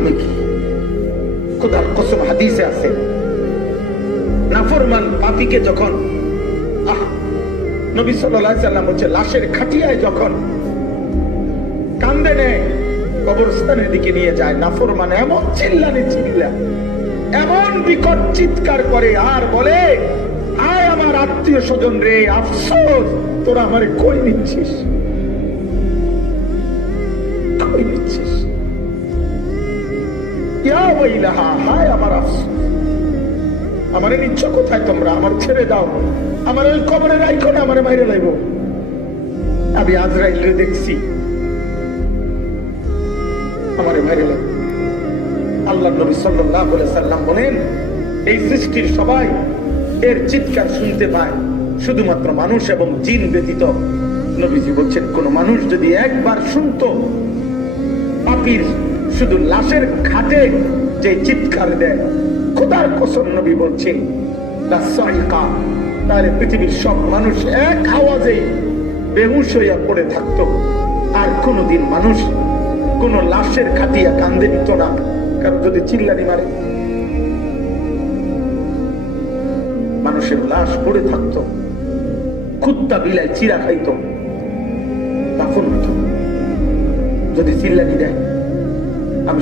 আমি কি? খোদার কসম হাদিসে আছে, নাফরমান পাপীকে যখন নবী সাল্লাল্লাহু আলাইহি সাল্লাম হচ্ছে লাশের খাটিয়ায় যখন কান্দে নেয়, কবরস্থানের দিকে নিয়ে যায়, নাফরমান এমন চিল্লানি চিল্লা, এমন বিকট চিৎকার করে আর বলে, আয় আমার আত্মীয় স্বজন রে, আফসোস তোরা আমারে কই নিচ্ছিস, কই নিচ্ছিস, ইয়া ওয়াইলাহা, হায় আমার আফসোস, আমারে নিচ্ছ কোথায় তোমরা, আমার ছেড়ে দাও, আমার ওই কবরে রাখো না, আমারে মাইরে লাইব। আমি আজরাইলরে দেখছি, আমারে মাইরে লাইব। আল্লাহ নবী সাল্লাল্লাহু আলাইহি সাল্লাম বলেন, এই সৃষ্টির সবাই এর চিৎকার শুনতে পায়, শুধুমাত্র মানুষ এবং জিন ব্যতীত। নবীজি বলছেন, কোন মানুষ যদি একবার শুনতো পাপীর শুধু লাশের খাটে যে চিৎকার দেয়, খোদার কসম নবী বলছেন, তাহলে পৃথিবীর সব মানুষ এক আওয়াজে বেহুশ হইয়া পড়ে থাকতো, আর কোনদিন মানুষ কোন লাশের খাটিয়া কান্দে নিত না, কারণ যদি চিল্লানি মারে মানুষের লাশ পড়ে থাকতো, কুত্তা বিলাই চিরা খাইতো, দাফন হতো। যদি চিল্লানি দেয়, আমি